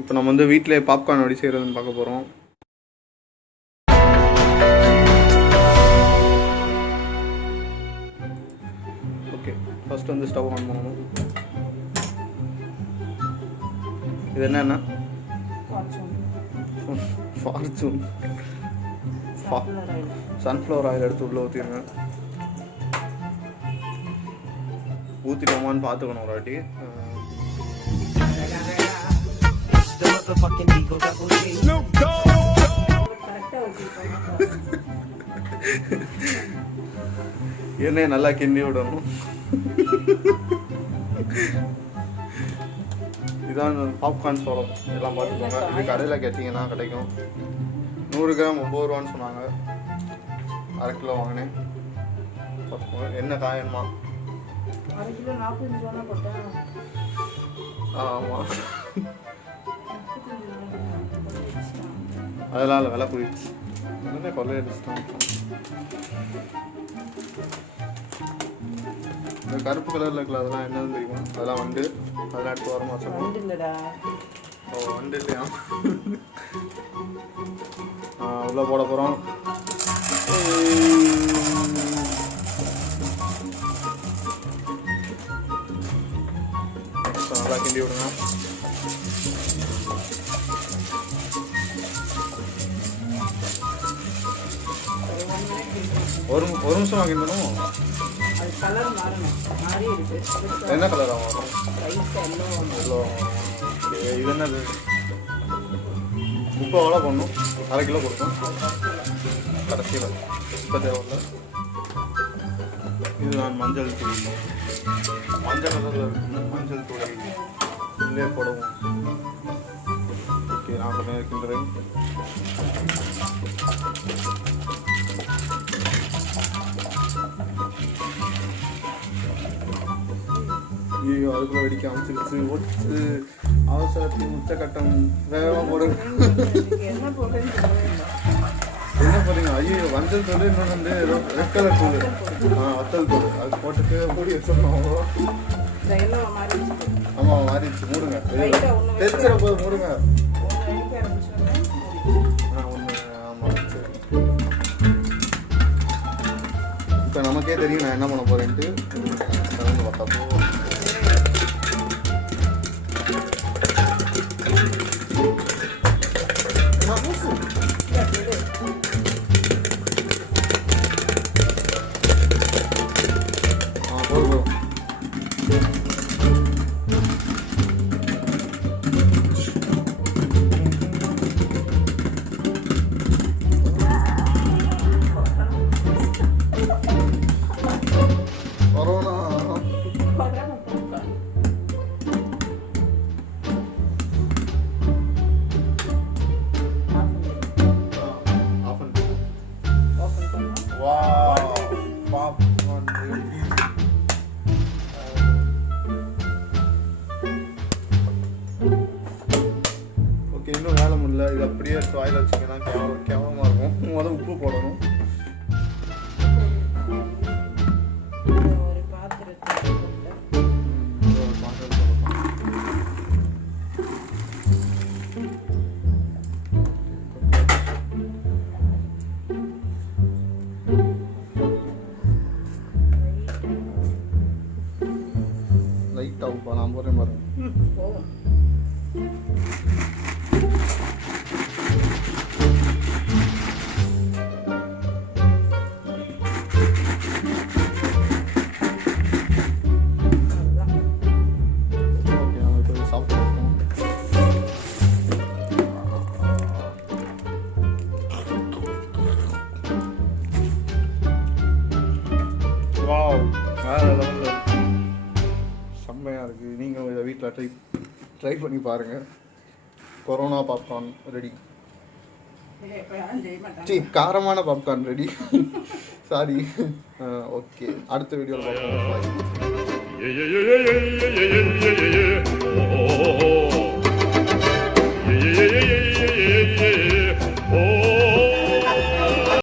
இப்போ நம்ம வந்து வீட்டிலே பாப்கார்ன் எப்படி செய்கிறதுன்னு பார்க்க போகிறோம். ஓகே, ஃபஸ்ட்டு வந்து ஸ்டவ் ஆன் பண்ணணும். இது என்னென்னா ஃபார்ச்சூன் சன்ஃப்ளவர் ஆயில் எடுத்து உள்ளே ஊற்றிடுங்க. ஊற்றிட்டோமான்னு பார்த்துக்கணும் ஒரு வாட்டி. எண்ணெய் நல்லா கிண்டி விடணும். இதான் பாப்கார்ன் சோளம் எல்லாம் பார்த்துக்கோங்க. இது கடையில் கேட்டிங்கன்னா கிடைக்கும். 100 கிராம் 9 ரூபான்னு சொன்னாங்க. 1/2 கிலோ வாங்கினேன். பார்த்துக்கோங்க. என்ன காயணுமா? 1/2 கிலோ 45 ரூபா போட்டேன். ஆமாம், அதெல்லாம் இல்லை, விலை போயிடுச்சு. என்ன கொள்ளையடிச்சிட்டோம். இந்த கருப்பு கலரில் இருக்குல்ல, அதெல்லாம் என்னன்னு தெரியுமா? அதெல்லாம் வந்து அதெல்லாம் எடுத்து வரமா சொன்னோம். ஓ, வண்டு இல்லையா? உள்ளே போட போகிறோம். நல்லா கிண்டி விடுங்க. ஒரு நிமிஷம் கிண்டணும். என்ன கலர் ஆகும்? எல்லோ. இது என்னது? 30 எவ்வளோ பண்ணணும்? 1/2 கிலோ கொடுக்கும் கடைசியில். இப்போ தேவையில்ல. இது நான் மஞ்சள் தூள், மஞ்சள் கலரில் இருக்கு. மஞ்சள் தூளை உள்ளே போடுவோம். ஓகே, நான் கொஞ்சம் இருக்கின்றேன். ஐயோ, அதுக்குள்ள வெடிக்க அமைச்சிருச்சு. ஒட்டு அவசரத்தின் உச்சக்கட்டம். வேகமாக போடுங்க. என்ன போடுறீங்க? ஐயோ, மஞ்சள் தூள், இன்னொன்று வந்து ரெட் கலர் தூள், வத்தல் தூள், அது போட்டுட்டு மூடி வச்சிடணும். ஆமாம், மாறிடுச்சு. மூடுங்க. தெரிச்சிட போது மூடுங்க. ஒன்று. ஆமாம், சரி. இப்போ நமக்கே தெரியும் நான் என்ன பண்ண போகிறேன்ட்டு. கலந்து பார்த்தப்போ இன்னும் வேலை முடியல. இது அப்படியே ஆயில் வச்சிங்கன்னா கேவலமாக இருக்கும். முதல்ல உப்பு போடணும். லைட்டாக உப்பா நான் போகிறேன் பாருங்க. வாவ், வேறு லெவலில் செம்மையாக இருக்குது. நீங்கள் இதை வீட்டில் ட்ரை பண்ணி பாருங்கள். Corona popcorn ready. காரமான பாப்கார்ன் ரெடி. சாரி. ஓகே, அடுத்த வீடியோவில் பார்ப்போம்.